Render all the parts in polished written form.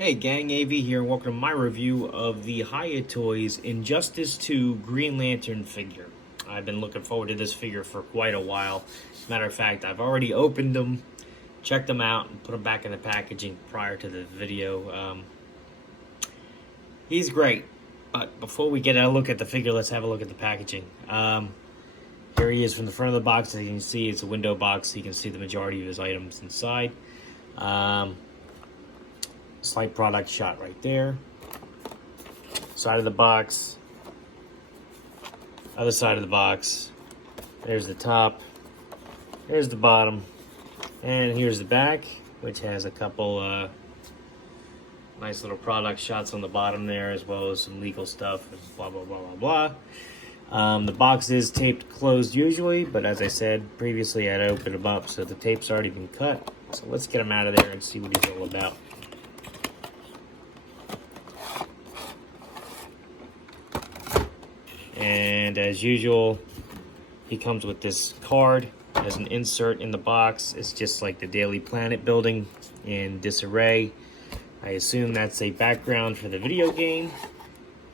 Hey gang, AV here, and welcome to my review of the Hiya Toys Injustice 2 Green Lantern figure. I've been looking forward to this figure for quite a while. As a matter of fact, I've already opened them, checked them out, and put them back in the packaging prior to the video. He's great, but before we get a look at the figure, let's have a look at the packaging. Here he is from the front of the box. As you can see, it's a window box, so you can see the majority of his items inside. Slight product shot right there. Side of the box. Other side of the box. There's the top. There's the bottom. And here's the back, which has a couple nice little product shots on the bottom there, as well as some legal stuff. Blah, blah, blah, blah, blah. The box is taped closed usually, but as I said previously, I'd open them up, so the tape's already been cut. So let's get him out of there and see what he's all about. And as usual, he comes with this card as an insert in the box. It's just like the Daily Planet building in disarray. I assume that's a background for the video game,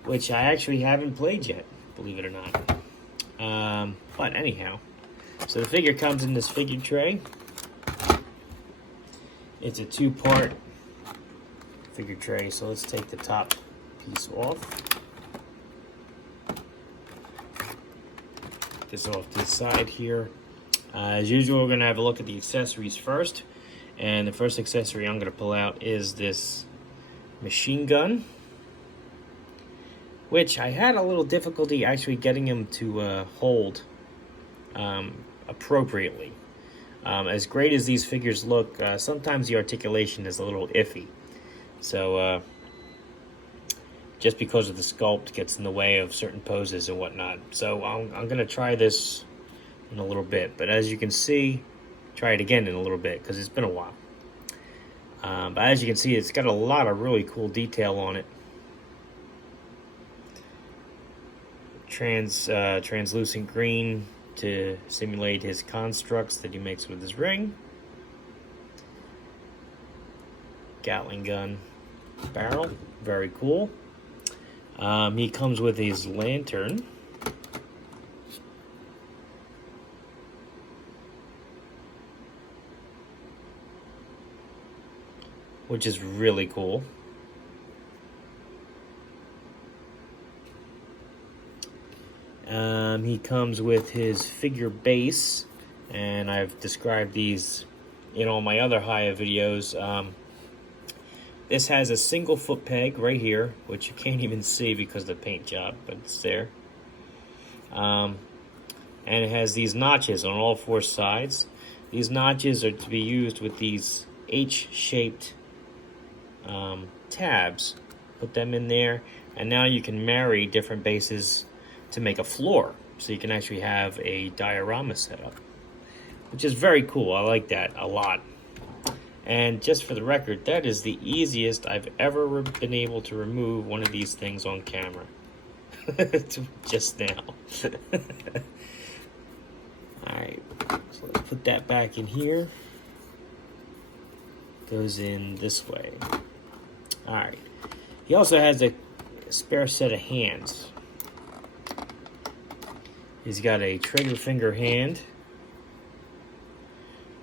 which I actually haven't played yet, believe it or not. But anyhow, so the figure comes in this figure tray. It's a two-part figure tray, so let's take the top piece off. This off to the side here. As usual, we're going to have a look at the accessories first. And the first accessory I'm going to pull out is this machine gun, which I had a little difficulty actually getting him to hold appropriately. As great as these figures look, sometimes the articulation is a little iffy. So just because of the sculpt gets in the way of certain poses and whatnot. So I'm going to try this in a little bit. But as you can see, try it again in a little bit because it's been a while. But as you can see, it's got a lot of really cool detail on it. Translucent green to simulate his constructs that he makes with his ring. Gatling gun barrel, very cool. He comes with his lantern. Which is really cool. He comes with his figure base, and I've described these in all my other Hiya videos. This has a single foot peg right here, which you can't even see because of the paint job, but it's there. And it has these notches on all four sides. These notches are to be used with these H-shaped tabs. Put them in there, and now you can marry different bases to make a floor. So you can actually have a diorama set up, which is very cool. I like that a lot. And just for the record, that is the easiest I've ever been able to remove one of these things on camera. Just now. Alright, so let's put that back in here. Goes in this way. Alright. He also has a spare set of hands. He's got a trigger finger hand,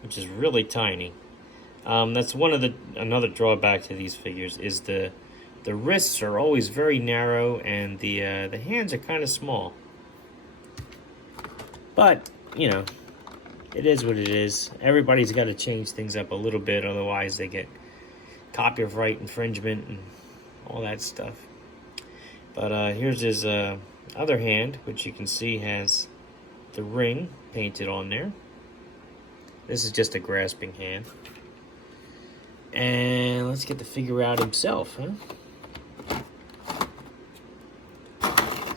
which is really tiny. That's one of another drawback to these figures is the wrists are always very narrow and the hands are kind of small. But you know, it is what it is. Everybody's got to change things up a little bit, otherwise they get copyright infringement and all that stuff. But here's his other hand, which you can see has the ring painted on there. This is just a grasping hand. And let's get the figure out himself, huh?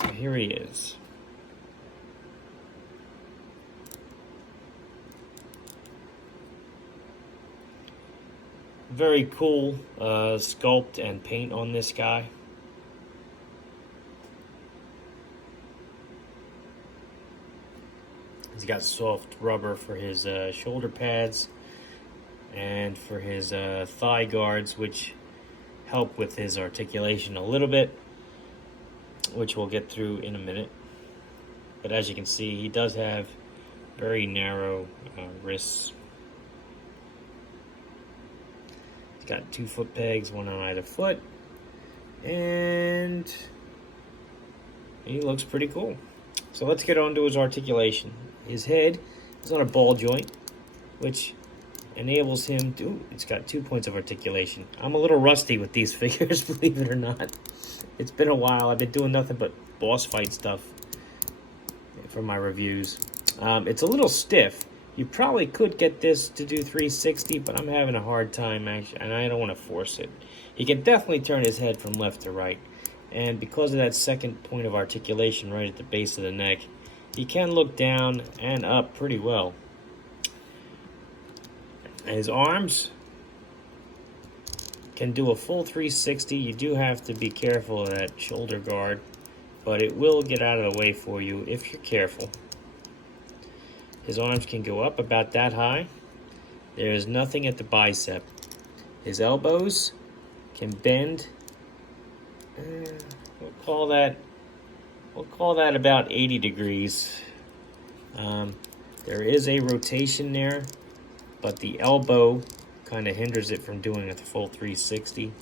So here he is. Very cool sculpt and paint on this guy. He's got soft rubber for his shoulder pads and for his thigh guards, which help with his articulation a little bit, which we'll get through in a minute. But as you can see, he does have very narrow wrists. He's got 2 foot pegs, one on either foot, and he looks pretty cool. So let's get on to his articulation. His head is on a ball joint, which enables him to, it's got 2 points of articulation. I'm a little rusty with these figures, believe it or not. It's been a while. I've been doing nothing but boss fight stuff for my reviews. It's a little stiff. You probably could get this to do 360, but I'm having a hard time, actually, and I don't want to force it. He can definitely turn his head from left to right, and because of that second point of articulation right at the base of the neck, he can look down and up pretty well. His arms can do a full 360. You do have to be careful of that shoulder guard, but it will get out of the way for you if you're careful. His arms can go up about that high. There is nothing at the bicep. His elbows can bend. We'll call that about 80 degrees. There is a rotation there, but the elbow kind of hinders it from doing a full 360.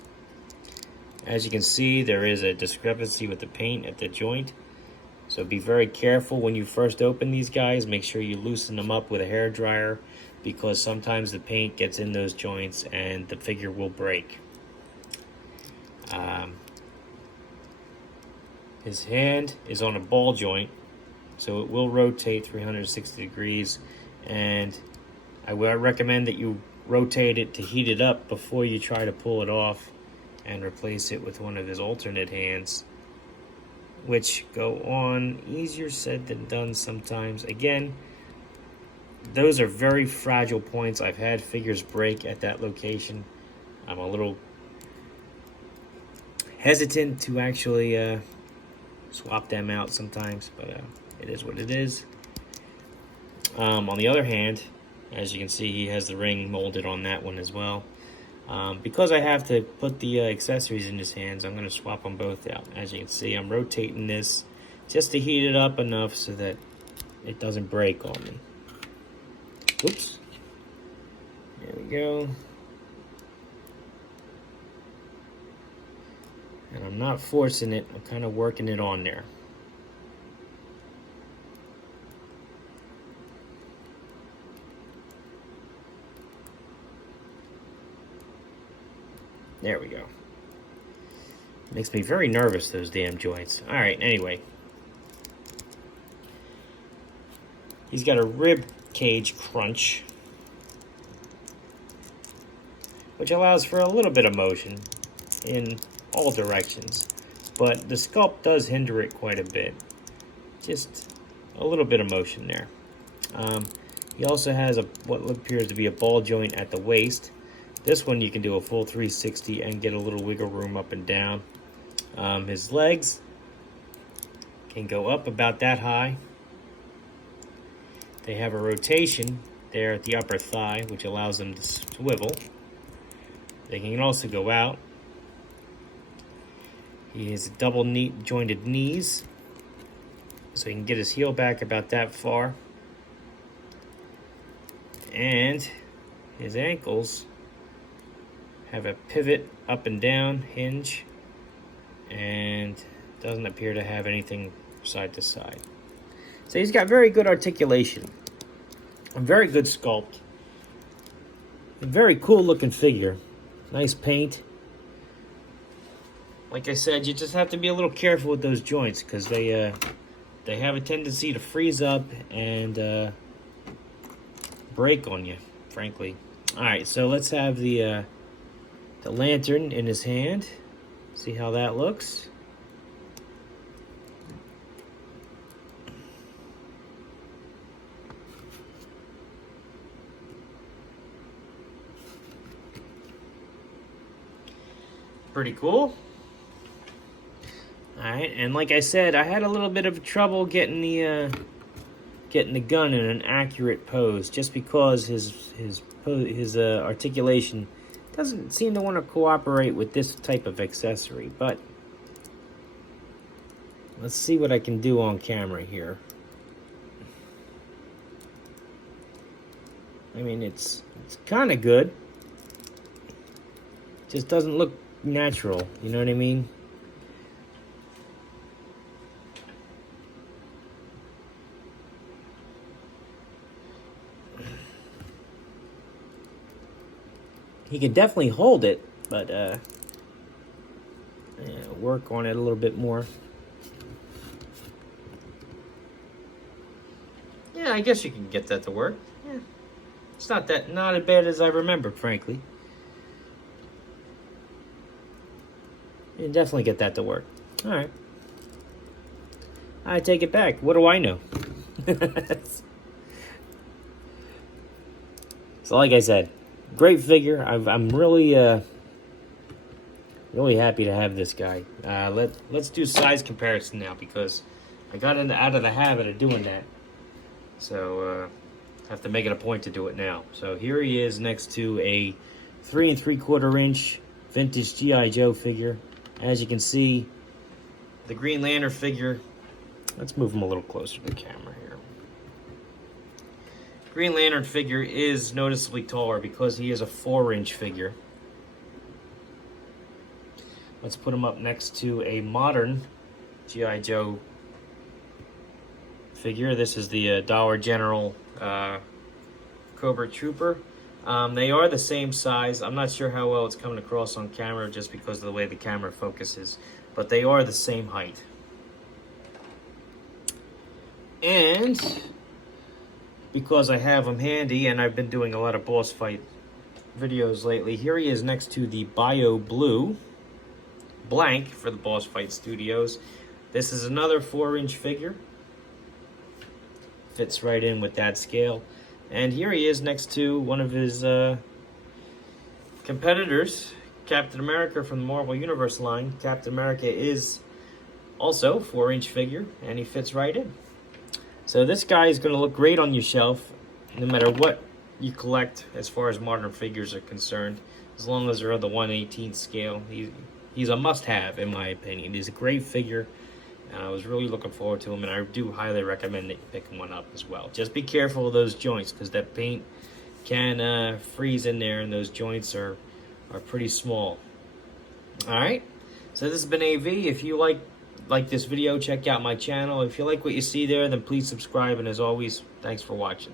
As you can see, there is a discrepancy with the paint at the joint, so be very careful when you first open these guys. Make sure you loosen them up with a hair dryer, because sometimes the paint gets in those joints and the figure will break. His hand is on a ball joint, so it will rotate 360 degrees, and I would recommend that you rotate it to heat it up before you try to pull it off and replace it with one of his alternate hands, which go on easier said than done sometimes. Again, those are very fragile points. I've had figures break at that location. I'm a little hesitant to actually swap them out sometimes, but it is what it is. On the other hand, as you can see, he has the ring molded on that one as well. Because I have to put the accessories in his hands, I'm going to swap them both out. As you can see, I'm rotating this just to heat it up enough so that it doesn't break on me. Oops. There we go. And I'm not forcing it, I'm kind of working it on there. There we go. Makes me very nervous, those damn joints. Alright, anyway. He's got a rib cage crunch, which allows for a little bit of motion in all directions, but the sculpt does hinder it quite a bit. Just a little bit of motion there. He also has what appears to be a ball joint at the waist. This one you can do a full 360 and get a little wiggle room up and down. His legs can go up about that high. They have a rotation there at the upper thigh, which allows them to swivel. They can also go out. He has double jointed knees, so he can get his heel back about that far. And his ankles have a pivot up and down hinge, and doesn't appear to have anything side to side. So he's got very good articulation, a very good sculpt, a very cool looking figure, nice paint. Like I said, you just have to be a little careful with those joints, because they have a tendency to freeze up and break on you, frankly. All right, so let's have the lantern in his hand. See how that looks. Pretty cool. Alright, and like I said, I had a little bit of trouble getting the gun in an accurate pose, just because his articulation doesn't seem to want to cooperate with this type of accessory, but let's see what I can do on camera here. I mean, it's kind of good. Just doesn't look natural, you know what I mean? He can definitely hold it, but yeah, work on it a little bit more. Yeah, I guess you can get that to work. Yeah. It's not as bad as I remembered, frankly. You can definitely get that to work. All right. I take it back. What do I know? So like I said, great figure. I'm really really happy to have this guy. Let's do size comparison now, because I got out of the habit of doing that. So I have to make it a point to do it now. So here he is next to a 3 3/4 inch vintage G.I. Joe figure. As you can see, the Green Lantern figure, let's move him a little closer to the camera here. Green Lantern figure is noticeably taller because he is a 4-inch figure. Let's put him up next to a modern G.I. Joe figure. This is the Dollar General Cobra Trooper. They are the same size. I'm not sure how well it's coming across on camera just because of the way the camera focuses, but they are the same height. And because I have him handy and I've been doing a lot of boss fight videos lately, here he is next to the Bio Blue Blank for the Boss Fight Studios. This is another 4-inch figure. Fits right in with that scale. And here he is next to one of his competitors, Captain America from the Marvel Universe line. Captain America is also 4-inch figure, and he fits right in. So this guy is going to look great on your shelf, no matter what you collect as far as modern figures are concerned. As long as they're on the 1/18 scale, he's a must-have in my opinion. He's a great figure. I was really looking forward to him, and I do highly recommend that you pick one up as well. Just be careful of those joints, because that paint can freeze in there, and those joints are pretty small. Alright, so this has been AV. If you like this video, check out my channel. If you like what you see there, then please subscribe, and as always, thanks for watching.